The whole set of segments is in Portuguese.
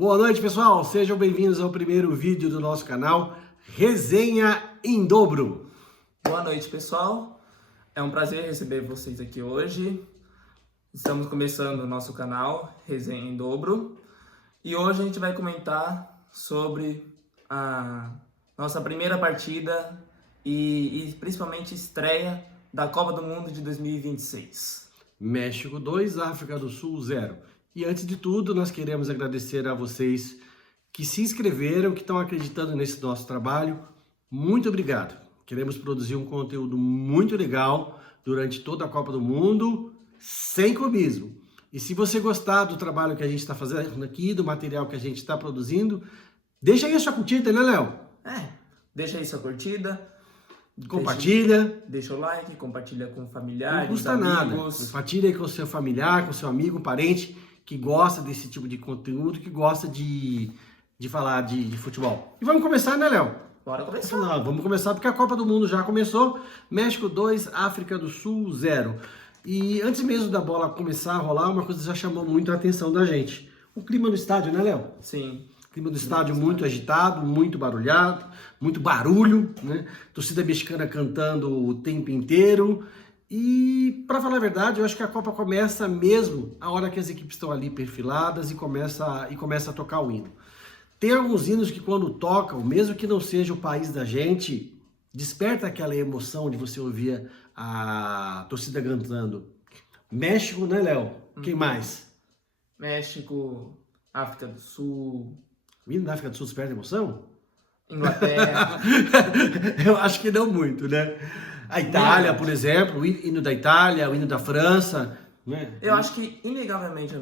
Boa noite, pessoal! Sejam bem-vindos ao primeiro vídeo do nosso canal Resenha em Dobro. Boa noite, pessoal. É um prazer receber vocês aqui hoje. Estamos começando o nosso canal Resenha em Dobro. E hoje a gente vai comentar sobre a nossa primeira partida e principalmente estreia da Copa do Mundo de 2026. México 2, África do Sul 0. E antes de tudo, nós queremos agradecer a vocês que se inscreveram, que estão acreditando nesse nosso trabalho. Muito obrigado. Queremos produzir um conteúdo muito legal durante toda a Copa do Mundo, sem clubismo. E se você gostar do trabalho que a gente está fazendo aqui, do material que a gente está produzindo, deixa aí a sua curtida, né, Léo? Deixa aí sua curtida. Compartilha. Deixa o like, compartilha com familiares, não custa amigos. nada. Compartilha aí com seu familiar, com seu amigo, parente que gosta desse tipo de conteúdo, que gosta de falar de futebol. E vamos começar, né, Léo? Bora começar. Não, vamos começar porque a Copa do Mundo já começou. México 2, África do Sul 0. E antes mesmo da bola começar a rolar, uma coisa já chamou muito a atenção da gente. O clima no estádio, né, Léo? Sim. O clima do estádio muito agitado, muito barulhado, muito barulho, né? Torcida mexicana cantando o tempo inteiro. E, para falar a verdade, eu acho que a Copa começa mesmo a hora que as equipes estão ali perfiladas e começa a tocar o hino. Tem alguns hinos que quando tocam, mesmo que não seja o país da gente, desperta aquela emoção de você ouvir a torcida cantando. México, né, Léo? Quem mais? México, África do Sul, O hino da África do Sul desperta emoção? Inglaterra. Eu acho que não muito, né? A Itália, por exemplo, o hino da Itália, o hino da França, né? Eu acho que, inegavelmente,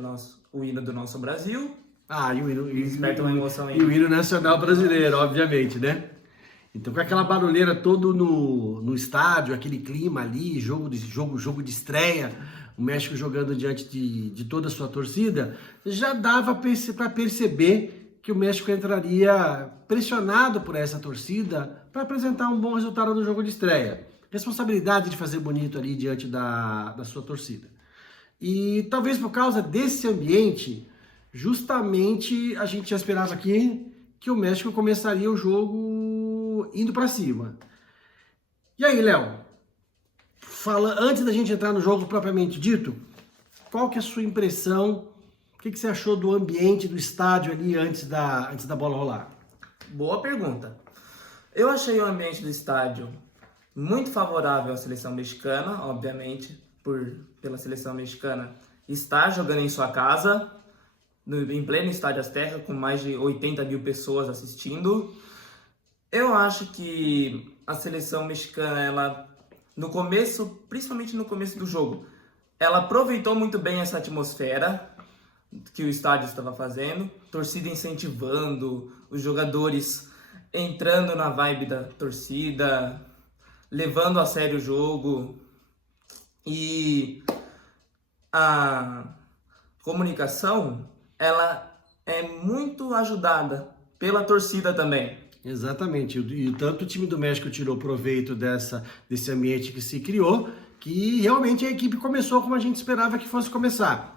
o hino do nosso Brasil E o hino, desperta uma emoção aí. E o hino nacional brasileiro, obviamente, né? Então, com aquela barulheira todo no estádio, aquele clima ali, jogo de estreia, o México jogando diante de toda a sua torcida, já dava para perceber que o México entraria pressionado por essa torcida para apresentar um bom resultado no jogo de estreia. Responsabilidade de fazer bonito ali diante da sua torcida. E talvez por causa desse ambiente, justamente a gente já esperava aqui que o México começaria o jogo indo para cima. E aí, Léo, antes da gente entrar no jogo propriamente dito, qual que é a sua impressão? O que você achou do ambiente do estádio ali antes da bola rolar? Boa pergunta. Eu achei o ambiente do estádio muito favorável à seleção mexicana, obviamente, pela seleção mexicana estar jogando em sua casa, em pleno Estádio Azteca, com mais de 80 mil pessoas assistindo. Eu acho que a seleção mexicana, ela, no começo, principalmente no começo do jogo, ela aproveitou muito bem essa atmosfera que o estádio estava fazendo, torcida incentivando, os jogadores entrando na vibe da torcida, levando a sério o jogo, e a comunicação, ela é muito ajudada pela torcida também. Exatamente, e tanto o time do México tirou proveito desse ambiente que se criou, que realmente a equipe começou como a gente esperava que fosse começar.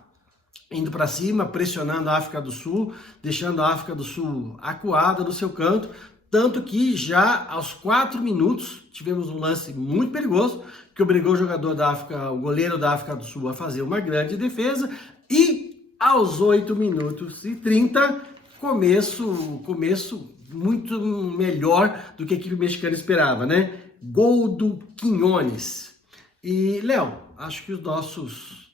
Indo para cima, pressionando a África do Sul, deixando a África do Sul acuada no seu canto, tanto que já aos 4 minutos tivemos um lance muito perigoso, que obrigou o goleiro da África do Sul a fazer uma grande defesa, e aos 8 minutos e 30, começo muito melhor do que a equipe mexicana esperava, né? Gol do Quiñones. E, Léo, acho que os nossos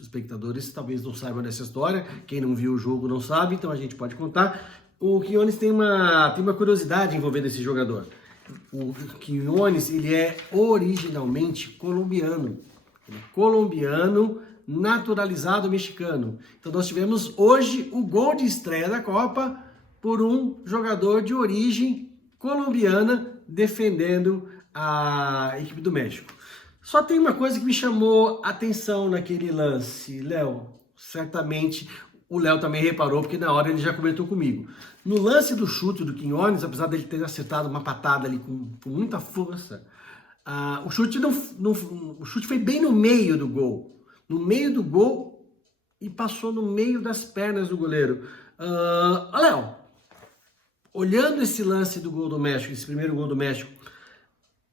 espectadores talvez não saibam dessa história, quem não viu o jogo não sabe, então a gente pode contar. O Quiñones tem uma curiosidade envolvendo esse jogador. O Quiñones, ele é originalmente colombiano. Ele é colombiano, naturalizado mexicano. Então nós tivemos hoje o gol de estreia da Copa por um jogador de origem colombiana defendendo a equipe do México. Só tem uma coisa que me chamou a atenção naquele lance, Léo. Certamente o Léo também reparou, porque na hora ele já comentou comigo. No lance do chute do Quiñones, apesar dele ter acertado uma patada ali com muita força, o chute foi bem no meio do gol. No meio do gol, e passou no meio das pernas do goleiro. Léo, olhando esse lance do gol do México, esse primeiro gol do México,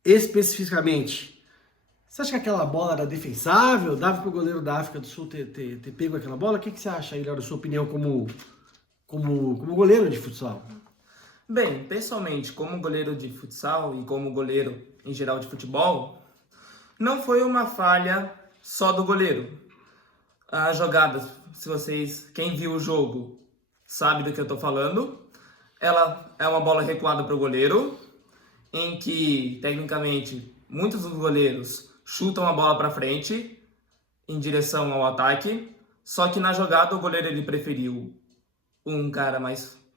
especificamente, você acha que aquela bola era defensável? Dava para o goleiro da África do Sul ter pego aquela bola? O que você acha aí, Léo, da sua opinião como goleiro de futsal? Bem, pessoalmente, como goleiro de futsal e como goleiro em geral de futebol, não foi uma falha só do goleiro. A jogada, quem viu o jogo sabe do que eu tô falando, ela é uma bola recuada para o goleiro, em que, tecnicamente, muitos dos goleiros chutam a bola para frente, em direção ao ataque, só que na jogada o goleiro ele preferiu um cara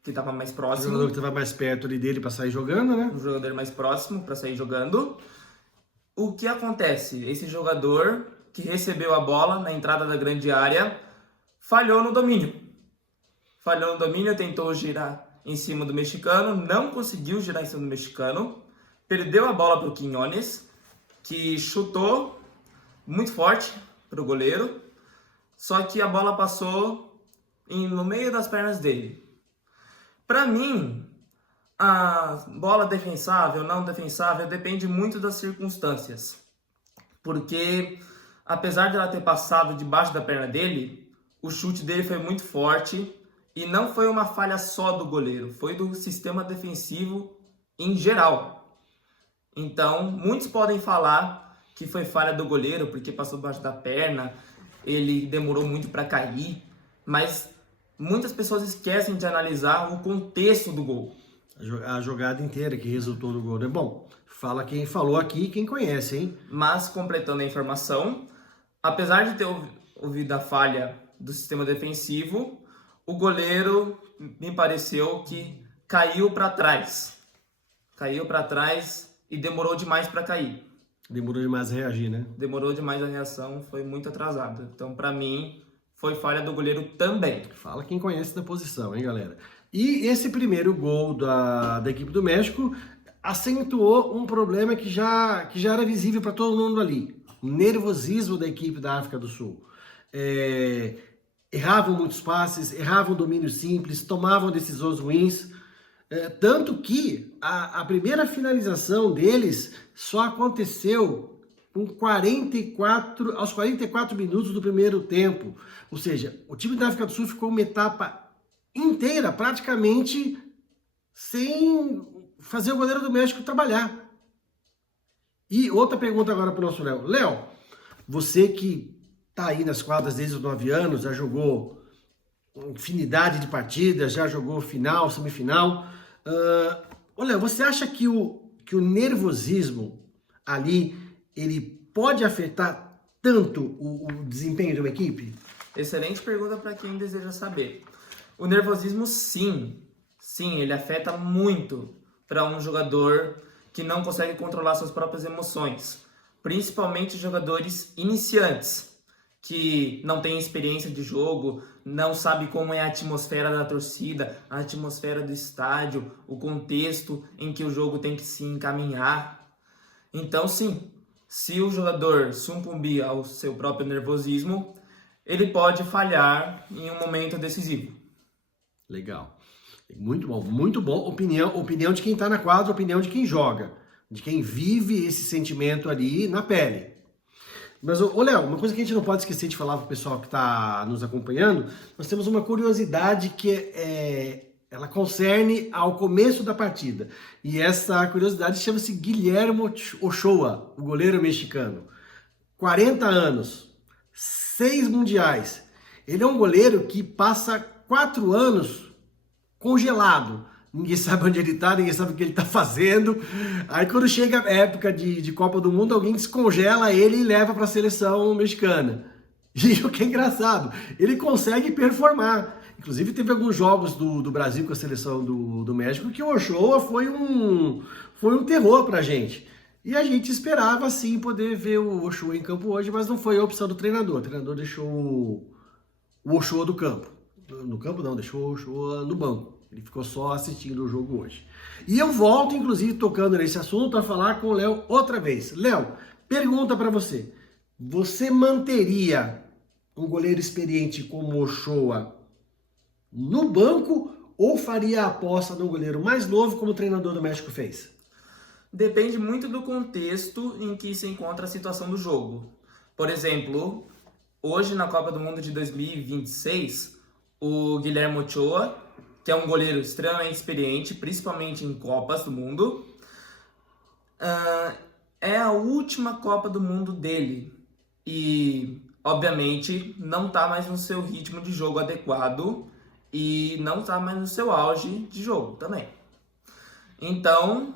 que estava mais O próximo, jogador que estava mais perto ali dele para sair jogando, né? um jogador mais próximo para sair jogando. O que acontece? Esse jogador que recebeu a bola na entrada da grande área falhou no domínio. Tentou girar em cima do mexicano, não conseguiu girar em cima do mexicano, perdeu a bola para o Quiñones, que chutou muito forte para o goleiro, só que a bola passou no meio das pernas dele. Para mim, a bola defensável, não defensável, depende muito das circunstâncias. Porque, apesar de ela ter passado debaixo da perna dele, o chute dele foi muito forte e não foi uma falha só do goleiro, foi do sistema defensivo em geral. Então, muitos podem falar que foi falha do goleiro porque passou debaixo da perna, ele demorou muito para cair, mas muitas pessoas esquecem de analisar o contexto do gol. A jogada inteira que resultou no gol, né? Bom, fala quem falou aqui, quem conhece, hein? Mas, completando a informação, apesar de ter ouvido a falha do sistema defensivo, o goleiro me pareceu que caiu para trás. Caiu para trás e demorou demais para cair. Demorou demais a reagir, né? Demorou demais a reação, foi muito atrasada. Então, para mim, foi falha do goleiro também. Fala quem conhece da posição, hein, galera? E esse primeiro gol da equipe do México acentuou um problema que já era visível para todo mundo ali. O nervosismo da equipe da África do Sul. Erravam muitos passes, erravam domínios simples, tomavam decisões ruins. Tanto que a primeira finalização deles só aconteceu aos 44 minutos do primeiro tempo. Ou seja, o time da África do Sul ficou uma etapa inteira, praticamente, sem fazer o goleiro do México trabalhar. E outra pergunta agora para o nosso Léo. Léo, você que está aí nas quadras desde os 9 anos, já jogou infinidade de partidas, já jogou final, semifinal. Léo, você acha que o nervosismo ali, ele pode afetar tanto o desempenho de uma equipe? Excelente pergunta para quem deseja saber. O nervosismo, sim, ele afeta muito para um jogador que não consegue controlar suas próprias emoções, principalmente jogadores iniciantes, que não têm experiência de jogo, não sabe como é a atmosfera da torcida, a atmosfera do estádio, o contexto em que o jogo tem que se encaminhar. Então, sim, se o jogador sucumbir ao seu próprio nervosismo, ele pode falhar em um momento decisivo. Legal. Muito bom, muito bom. Opinião de quem está na quadra, opinião de quem joga, de quem vive esse sentimento ali na pele. Mas, Léo, uma coisa que a gente não pode esquecer de falar para o pessoal que está nos acompanhando, nós temos uma curiosidade que ela concerne ao começo da partida. E essa curiosidade chama-se Guillermo Ochoa, o goleiro mexicano. 40 anos, 6 mundiais. Ele é um goleiro que passa 4 anos congelado. Ninguém sabe onde ele está, ninguém sabe o que ele está fazendo. Aí quando chega a época de Copa do Mundo, alguém descongela ele e leva para a seleção mexicana. E o que é engraçado, ele consegue performar. Inclusive teve alguns jogos do Brasil com a seleção do México que o Ochoa foi um terror pra gente. E a gente esperava sim poder ver o Ochoa em campo hoje, mas não foi a opção do treinador. O treinador deixou o Ochoa do campo. No campo não, deixou o Ochoa no banco. Ele ficou só assistindo o jogo hoje. E eu volto, inclusive, tocando nesse assunto, a falar com o Léo outra vez. Léo, pergunta para você. Você manteria um goleiro experiente como o Ochoa no banco ou faria a aposta no goleiro mais novo como o treinador do México fez? Depende muito do contexto em que se encontra a situação do jogo. Por exemplo, hoje na Copa do Mundo de 2026, o Guilherme Ochoa, que é um goleiro extremamente experiente, principalmente em Copas do Mundo, é a última Copa do Mundo dele. E, obviamente, não está mais no seu ritmo de jogo adequado e não está mais no seu auge de jogo também. Então,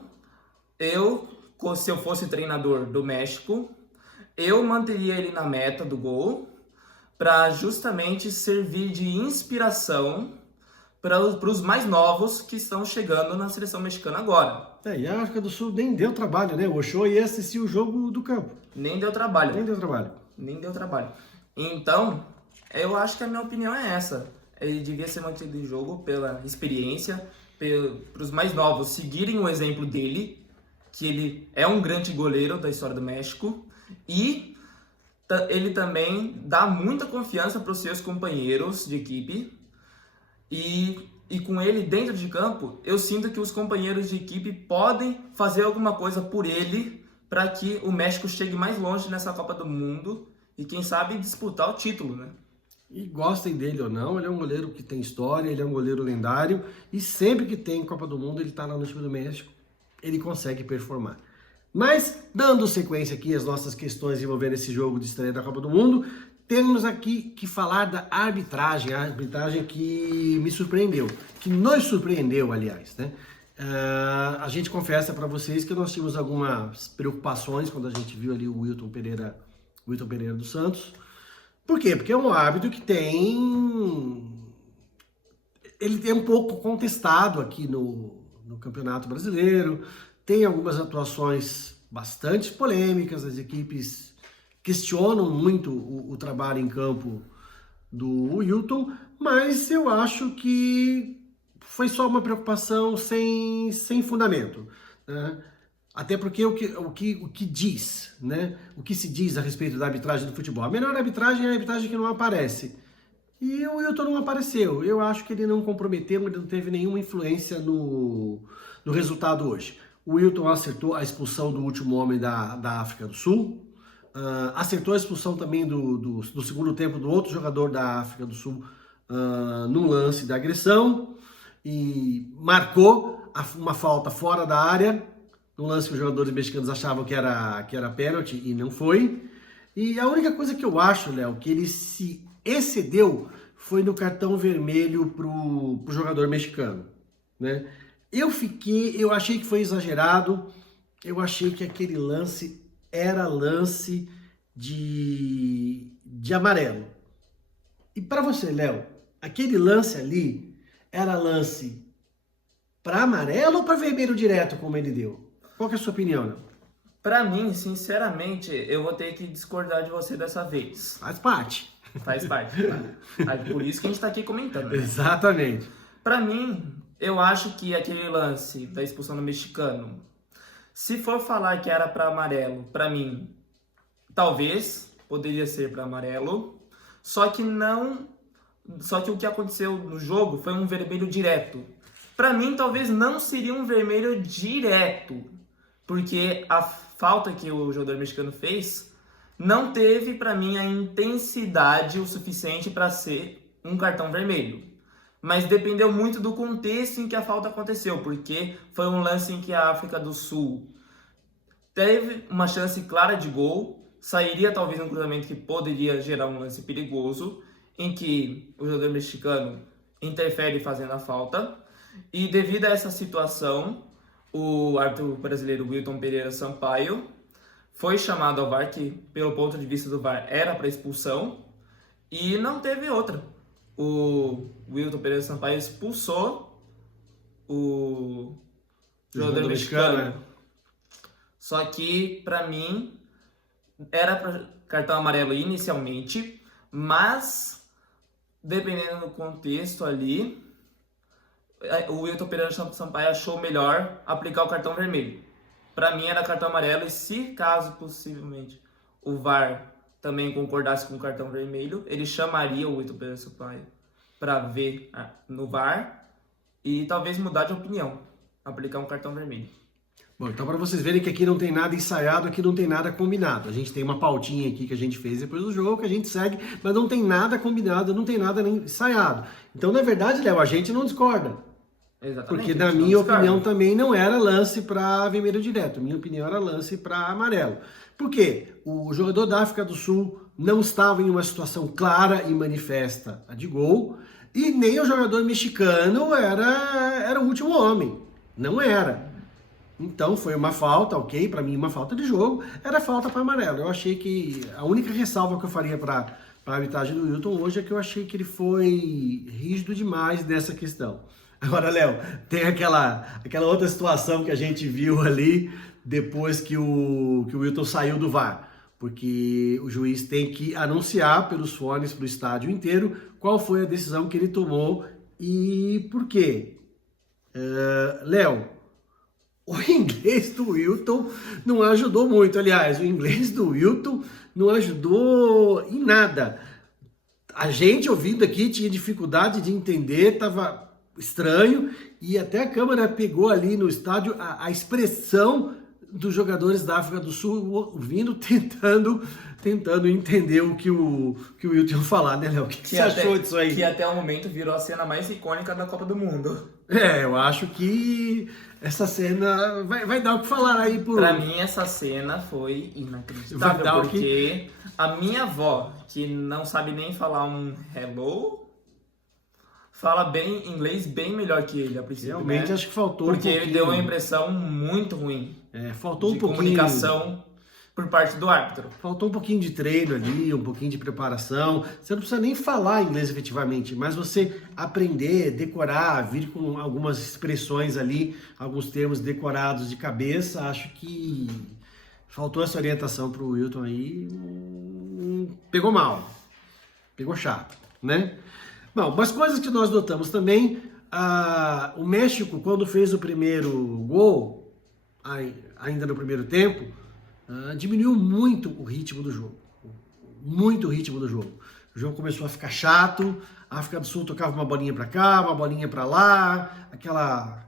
se eu fosse treinador do México, eu manteria ele na meta do gol para justamente servir de inspiração para os mais novos que estão chegando na seleção mexicana agora. E a África do Sul nem deu trabalho, né? O Ochoa ia assistir o jogo do campo. Nem deu trabalho. Nem deu trabalho. Nem deu trabalho. Então, eu acho que a minha opinião é essa. Ele devia ser mantido em jogo pela experiência, para os mais novos seguirem o exemplo dele, que ele é um grande goleiro da história do México, e ele também dá muita confiança para os seus companheiros de equipe, e com ele dentro de campo, eu sinto que os companheiros de equipe podem fazer alguma coisa por ele para que o México chegue mais longe nessa Copa do Mundo e, quem sabe, disputar o título, né? E gostem dele ou não, ele é um goleiro que tem história, ele é um goleiro lendário, e sempre que tem Copa do Mundo, ele está lá no time do México, ele consegue performar. Mas, dando sequência aqui às nossas questões envolvendo esse jogo de estreia da Copa do Mundo, temos aqui que falar da arbitragem, a arbitragem que me surpreendeu, que nos surpreendeu, aliás, né? A gente confessa para vocês que nós tínhamos algumas preocupações quando a gente viu ali o Wilton Pereira dos Santos. Por quê? Porque é um árbitro que ele é um pouco contestado aqui no Campeonato Brasileiro, tem algumas atuações bastante polêmicas, as equipes questionam muito o trabalho em campo do Wilton, mas eu acho que foi só uma preocupação sem fundamento, né? Até porque o que diz, né? O que se diz a respeito da arbitragem do futebol? A melhor arbitragem é a arbitragem que não aparece. E o Wilton não apareceu. Eu acho que ele não comprometeu, ele não teve nenhuma influência no resultado hoje. O Wilton acertou a expulsão do último homem da África do Sul, acertou a expulsão também do segundo tempo do outro jogador da África do Sul num lance de agressão, e marcou uma falta fora da área, um lance que os jogadores mexicanos achavam que era pênalti e não foi. E a única coisa que eu acho, Léo, que ele se excedeu foi no cartão vermelho pro jogador mexicano, né? Eu achei que foi exagerado, eu achei que aquele lance era lance de amarelo. E para você, Léo, aquele lance ali era lance para amarelo ou para vermelho direto, como ele deu? Qual que é a sua opinião, Léo? Pra mim, sinceramente, eu vou ter que discordar de você dessa vez. Faz parte. Faz parte, tá? Por isso que a gente tá aqui comentando, né? Exatamente. Pra mim, eu acho que aquele lance da expulsão do mexicano, se for falar que era pra amarelo, pra mim, talvez poderia ser pra amarelo, só que o que aconteceu no jogo foi um vermelho direto. Pra mim, talvez não seria um vermelho direto, porque a falta que o jogador mexicano fez não teve, para mim, a intensidade o suficiente para ser um cartão vermelho. Mas dependeu muito do contexto em que a falta aconteceu, porque foi um lance em que a África do Sul teve uma chance clara de gol, sairia talvez um cruzamento que poderia gerar um lance perigoso, em que o jogador mexicano interfere fazendo a falta, e devido a essa situação, o árbitro brasileiro Wilton Pereira Sampaio foi chamado ao VAR, que pelo ponto de vista do VAR era para expulsão, e não teve outra. O Wilton Pereira Sampaio expulsou o jogador mexicano. Só que, para mim, era para cartão amarelo inicialmente, mas dependendo do contexto ali, o Wilton Pereira Sampaio achou melhor aplicar o cartão vermelho. Para mim era cartão amarelo, e se caso possivelmente o VAR também concordasse com o cartão vermelho, ele chamaria o Wilton Pereira Sampaio para ver no VAR e talvez mudar de opinião, aplicar um cartão vermelho. Bom, então para vocês verem que aqui não tem nada ensaiado, aqui não tem nada combinado. A gente tem uma pautinha aqui que a gente fez depois do jogo, que a gente segue, mas não tem nada combinado, não tem nada nem ensaiado. Então, na verdade, Léo, a gente não discorda. Exatamente. Porque, na minha opinião, também não era lance para vermelho direto. Minha opinião era lance para amarelo. Por quê? O jogador da África do Sul não estava em uma situação clara e manifesta de gol, e nem o jogador mexicano era o último homem. Não era. Então foi uma falta, ok? Para mim, uma falta de jogo, era falta para amarelo. Eu achei que a única ressalva que eu faria para a arbitragem do Wilton hoje é que eu achei que ele foi rígido demais nessa questão. Agora, Léo, tem aquela outra situação que a gente viu ali depois que o Wilton saiu do VAR. Porque o juiz tem que anunciar pelos fones para o estádio inteiro qual foi a decisão que ele tomou e por quê. Léo, o inglês do Wilton não ajudou muito. Aliás, o inglês do Wilton não ajudou em nada. A gente ouvindo aqui tinha dificuldade de entender, estava estranho, e até a câmera pegou ali no estádio a expressão dos jogadores da África do Sul ouvindo, tentando entender o que o Wilton ia falar, né, Léo? O que você achou disso aí? Que até o momento virou a cena mais icônica da Copa do Mundo. Eu acho que essa cena vai dar o que falar aí por... Pra mim, essa cena foi inacreditável, porque a minha avó, que não sabe nem falar um hello, fala bem inglês bem melhor que ele, a princípio. Realmente, né? Acho que faltou um pouquinho. Porque ele deu uma impressão muito ruim. Faltou um pouquinho... comunicação por parte do árbitro. Faltou um pouquinho de treino ali, um pouquinho de preparação. Você não precisa nem falar inglês efetivamente, mas você aprender, decorar, vir com algumas expressões ali, alguns termos decorados de cabeça. Acho que faltou essa orientação para o Wilton aí. Pegou mal, pegou chato, né? Bom, mas coisas que nós notamos também, o México, quando fez o primeiro gol, ainda no primeiro tempo, diminuiu muito o ritmo do jogo. Muito o ritmo do jogo. O jogo começou a ficar chato, a África do Sul tocava uma bolinha para cá, uma bolinha para lá, aquela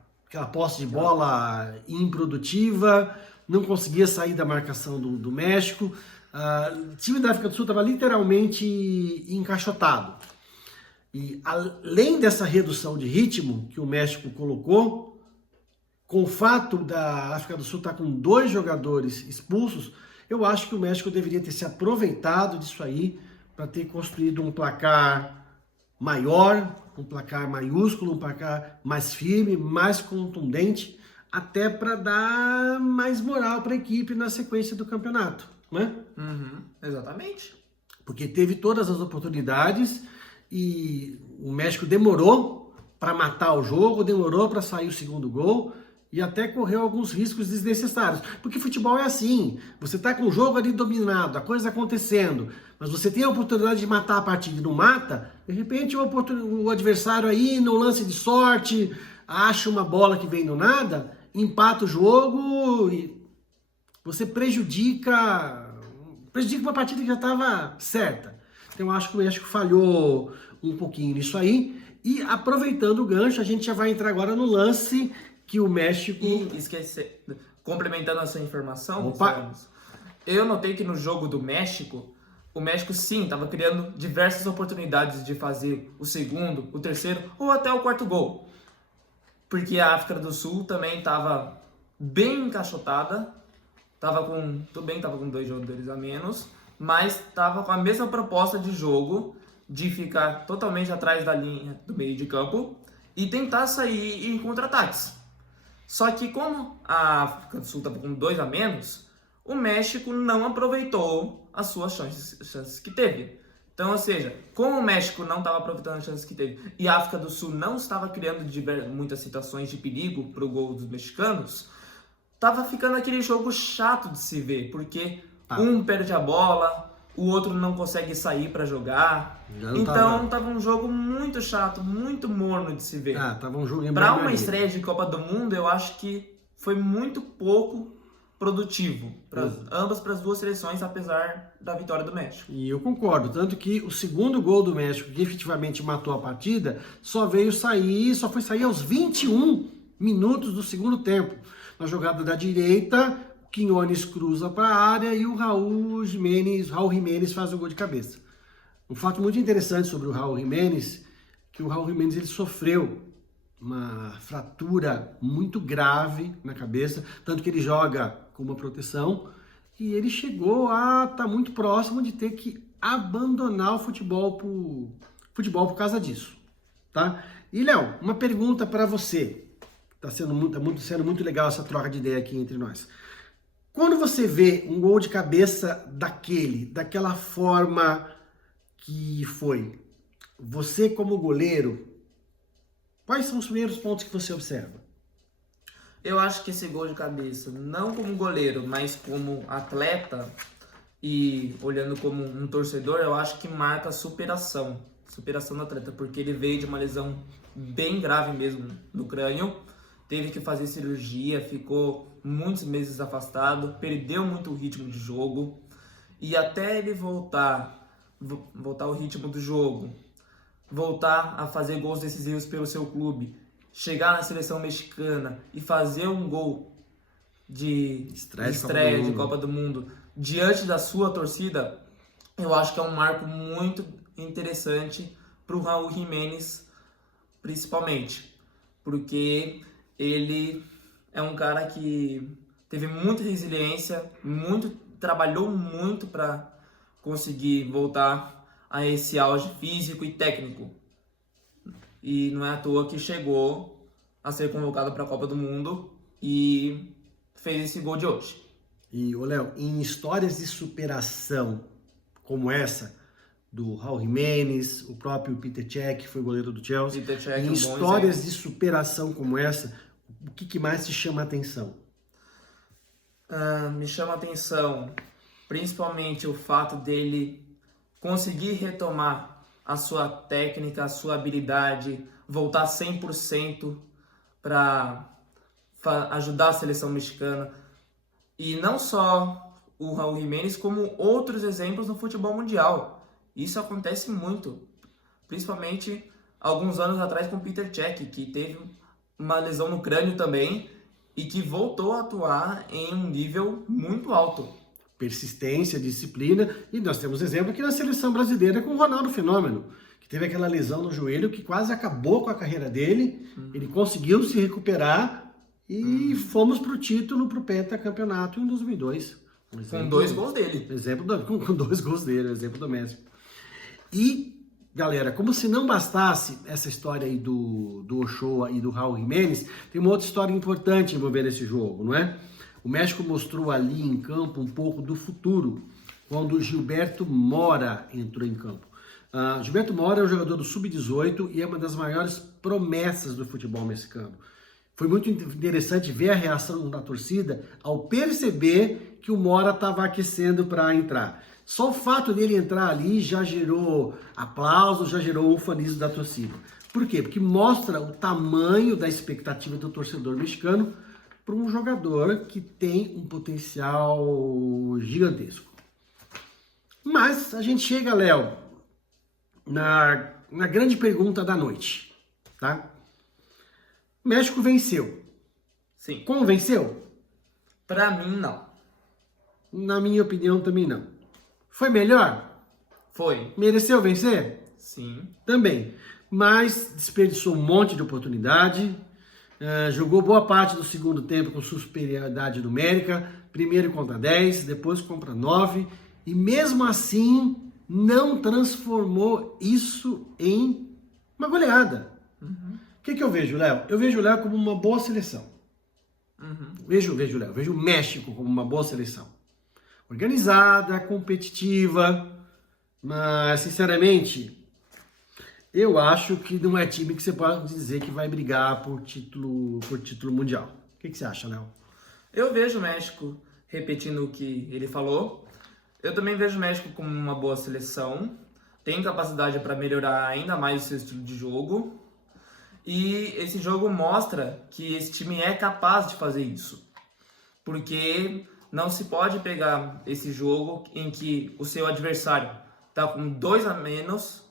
posse de bola improdutiva, não conseguia sair da marcação do México. O time da África do Sul estava literalmente encaixotado. E além dessa redução de ritmo que o México colocou, com o fato da África do Sul estar com 2 jogadores expulsos, eu acho que o México deveria ter se aproveitado disso aí para ter construído um placar maior, um placar maiúsculo, um placar mais firme, mais contundente, até para dar mais moral para a equipe na sequência do campeonato, né? Exatamente. Porque teve todas as oportunidades e o México demorou para matar o jogo, demorou para sair o segundo gol e até correu alguns riscos desnecessários. Porque futebol é assim, você está com o jogo ali dominado, a coisa acontecendo, mas você tem a oportunidade de matar a partida e não mata, de repente o adversário aí, no lance de sorte, acha uma bola que vem do nada, empata o jogo e você prejudica uma partida que já estava certa. Então eu acho que o México falhou um pouquinho nisso aí. E aproveitando o gancho, a gente já vai entrar agora no lance que o México... Complementando a sua informação, Opa. Eu notei que no jogo do México, o México sim estava criando diversas oportunidades de fazer o segundo, o terceiro ou até o quarto gol. Porque a África do Sul também estava bem encaixotada, estava com 2 jogadores a menos, mas estava com a mesma proposta de jogo, de ficar totalmente atrás da linha do meio de campo e tentar sair em contra-ataques. Só que como a África do Sul estava com 2 a menos, o México não aproveitou as suas chances que teve. Então, ou seja, como o México não estava aproveitando as chances que teve e a África do Sul não estava criando muitas situações de perigo para o gol dos mexicanos, estava ficando aquele jogo chato de se ver, porque um perde a bola, o outro não consegue sair para jogar. Então tava um jogo muito chato, muito morno de se ver. Tava um jogo para uma estreia de Copa do Mundo, eu acho que foi muito pouco produtivo, ambas para as duas seleções, apesar da vitória do México. E eu concordo, tanto que o segundo gol do México, que efetivamente matou a partida, só foi sair aos 21 minutos do segundo tempo. Na jogada da direita, o Quiñones cruza para a área e o Raul Jiménez faz o gol de cabeça. Um fato muito interessante sobre o Raul Jiménez, que o Raul Jiménez ele sofreu uma fratura muito grave na cabeça, tanto que ele joga com uma proteção e ele chegou a estar muito próximo de ter que abandonar o futebol por causa disso, tá? E Léo, uma pergunta para você. Tá sendo muito legal essa troca de ideia aqui entre nós. Quando você vê um gol de cabeça daquela forma que foi, você como goleiro, quais são os primeiros pontos que você observa? Eu acho que esse gol de cabeça, não como goleiro, mas como atleta e olhando como um torcedor, eu acho que marca superação do atleta, porque ele veio de uma lesão bem grave mesmo no crânio, teve que fazer cirurgia, ficou muitos meses afastado, perdeu muito o ritmo de jogo e até ele voltar ao ritmo do jogo, voltar a fazer gols decisivos pelo seu clube, chegar na seleção mexicana e fazer um gol de estreia de Copa do Mundo diante da sua torcida, eu acho que é um marco muito interessante para o Raul Jiménez, principalmente, porque ele é um cara que teve muita resiliência, trabalhou muito para conseguir voltar a esse auge físico e técnico. E não é à toa que chegou a ser convocado para a Copa do Mundo e fez esse gol de hoje. E, Léo, em histórias de superação como essa, do Raul Jiménez, o próprio Peter Cech, que foi goleiro do Chelsea, em histórias de superação como essa, o que mais te chama a atenção? Me chama a atenção principalmente o fato dele conseguir retomar a sua técnica, a sua habilidade, voltar 100% para ajudar a seleção mexicana. E não só o Raul Jiménez, como outros exemplos no futebol mundial. Isso acontece muito, principalmente alguns anos atrás com o Peter Cech, que teve uma lesão no crânio também e que voltou a atuar em um nível muito alto. Persistência, disciplina, e nós temos exemplo aqui na seleção brasileira com o Ronaldo Fenômeno, que teve aquela lesão no joelho que quase acabou com a carreira dele, ele conseguiu se recuperar e fomos para o título, para o pentacampeonato em 2002. Com 2 gols dele. Com 2 gols dele, exemplo do Messi. E, galera, como se não bastasse essa história aí do Ochoa e do Raul Jiménez, tem uma outra história importante envolvendo esse jogo, não é? O México mostrou ali em campo um pouco do futuro, quando o Gilberto Mora entrou em campo. Gilberto Mora é um jogador do Sub-18 e é uma das maiores promessas do futebol mexicano. Foi muito interessante ver a reação da torcida ao perceber que o Mora estava aquecendo para entrar. Só o fato dele entrar ali já gerou aplausos, já gerou ufanismo da torcida. Por quê? Porque mostra o tamanho da expectativa do torcedor mexicano para um jogador que tem um potencial gigantesco. Mas a gente chega, Léo, na grande pergunta da noite, tá? O México venceu. Sim. Como venceu? Para mim, não. Na minha opinião, também não. Foi melhor? Foi. Mereceu vencer? Sim. Também. Mas desperdiçou um monte de oportunidade. Jogou boa parte do segundo tempo com superioridade numérica, primeiro contra 10, depois contra 9, e mesmo assim não transformou isso em uma goleada. O que eu vejo, Léo? Eu vejo o Léo como uma boa seleção. Vejo o México como uma boa seleção. Organizada, competitiva, mas sinceramente eu acho que não é time que você pode dizer que vai brigar por título mundial. O que você acha, Léo? Eu vejo o México repetindo o que ele falou. Eu também vejo o México como uma boa seleção. Tem capacidade para melhorar ainda mais o seu estilo de jogo. E esse jogo mostra que esse time é capaz de fazer isso. Porque não se pode pegar esse jogo em que o seu adversário tá com 2 a menos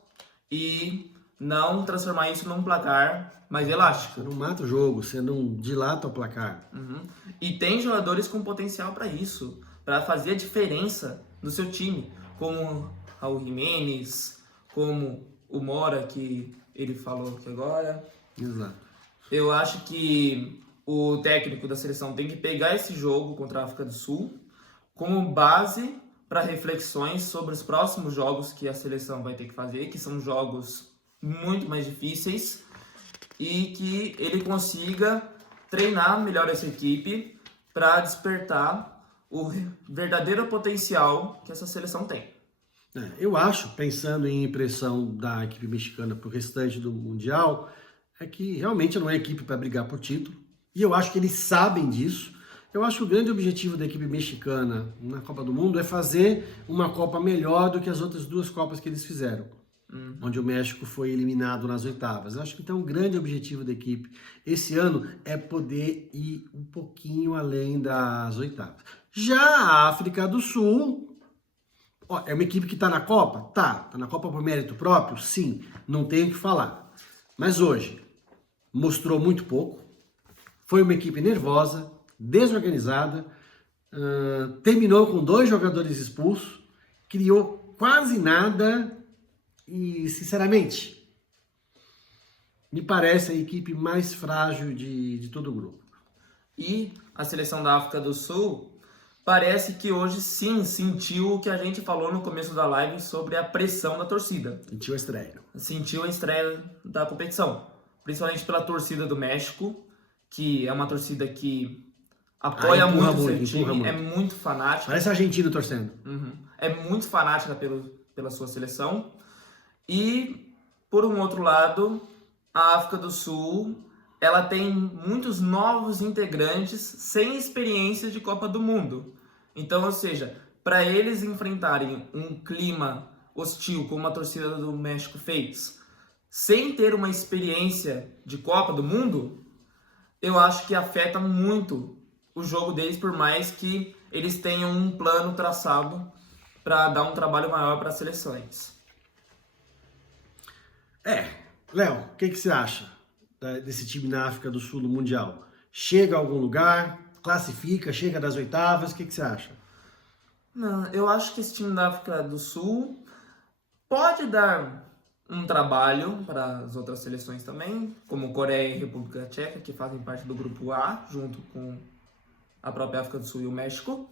e não transformar isso num placar mais elástico. Você não mata o jogo, você não dilata o placar. E tem jogadores com potencial para isso, para fazer a diferença no seu time, como Raul Jimenez, como o Mora, que ele falou aqui agora. Exato. Eu acho que o técnico da seleção tem que pegar esse jogo contra a África do Sul como base para reflexões sobre os próximos jogos que a seleção vai ter que fazer, que são jogos muito mais difíceis, e que ele consiga treinar melhor essa equipe para despertar o verdadeiro potencial que essa seleção tem. Eu acho, pensando em impressão da equipe mexicana para o restante do Mundial, é que realmente não é equipe para brigar por título. E eu acho que eles sabem disso. Eu acho que o grande objetivo da equipe mexicana na Copa do Mundo é fazer uma Copa melhor do que as outras 2 Copas que eles fizeram, onde o México foi eliminado nas oitavas. Eu acho que então o grande objetivo da equipe esse ano é poder ir um pouquinho além das oitavas. Já a África do Sul, é uma equipe que está na Copa? Tá na Copa por mérito próprio? Sim, não tenho o que falar. Mas hoje mostrou muito pouco, foi uma equipe nervosa, desorganizada, terminou com 2 jogadores expulsos, criou quase nada e, sinceramente, me parece a equipe mais frágil de todo o grupo. E a seleção da África do Sul parece que hoje sim sentiu o que a gente falou no começo da live sobre a pressão da torcida. Sentiu a estreia. Sentiu a estreia da competição, principalmente pela torcida do México, que é uma torcida que apoia muito o seu time, é muito fanática. Parece argentino torcendo. É muito fanática pela sua seleção. E, por um outro lado, a África do Sul, ela tem muitos novos integrantes sem experiência de Copa do Mundo. Então, ou seja, para eles enfrentarem um clima hostil, como a torcida do México fez, sem ter uma experiência de Copa do Mundo, eu acho que afeta muito o jogo deles, por mais que eles tenham um plano traçado para dar um trabalho maior para as seleções. Léo, o que você acha desse time na África do Sul no Mundial? Chega a algum lugar? Classifica? Chega das oitavas? O que você acha? Não, eu acho que esse time da África do Sul pode dar um trabalho para as outras seleções também, como Coreia e República Tcheca, que fazem parte do grupo A, junto com a própria África do Sul e o México.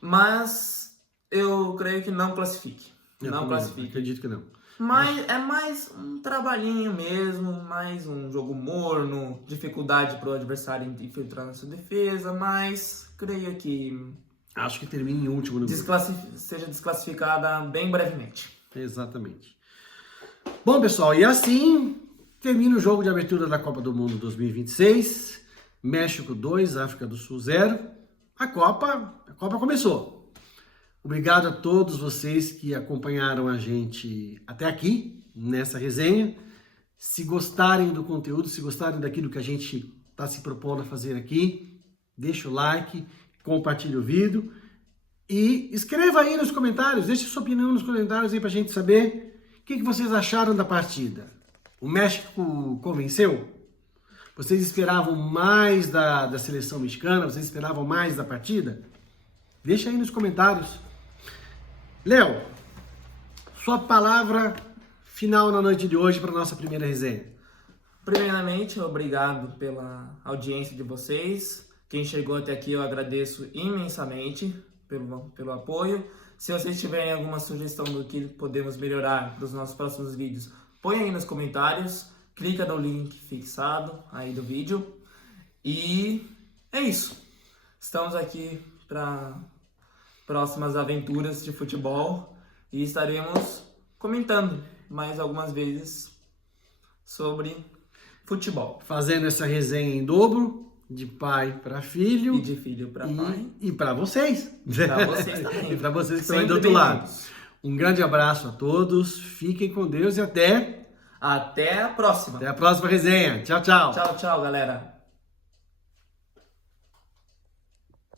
Mas eu creio que não classifique. Não classifique. Acredito que não. Mas é mais um trabalhinho mesmo, mais um jogo morno, dificuldade para o adversário infiltrar na sua defesa, mas creio que acho que termina em último no grupo. Seja desclassificada bem brevemente. Exatamente. Bom, pessoal, e assim termina o jogo de abertura da Copa do Mundo 2026. México 2, África do Sul 0. A Copa começou. Obrigado a todos vocês que acompanharam a gente até aqui, nessa resenha. Se gostarem do conteúdo, se gostarem daquilo que a gente está se propondo a fazer aqui, deixa o like, compartilhe o vídeo e escreva aí nos comentários, deixe sua opinião nos comentários aí para a gente saber o que vocês acharam da partida. O México convenceu? Vocês esperavam mais da seleção mexicana? Vocês esperavam mais da partida? Deixa aí nos comentários. Léo, sua palavra final na noite de hoje para a nossa primeira resenha. Primeiramente, obrigado pela audiência de vocês. Quem chegou até aqui eu agradeço imensamente pelo apoio. Se vocês tiverem alguma sugestão do que podemos melhorar dos nossos próximos vídeos, põe aí nos comentários. Clica no link fixado aí do vídeo. E é isso. Estamos aqui para próximas aventuras de futebol e estaremos comentando mais algumas vezes sobre futebol. Fazendo essa resenha em dobro, de pai para filho. E de filho para pai. E para vocês. Para vocês também. E para vocês que estão aí do outro lado. Um grande abraço a todos, fiquem com Deus e até a próxima. Até a próxima resenha. Tchau, tchau. Tchau, tchau, galera.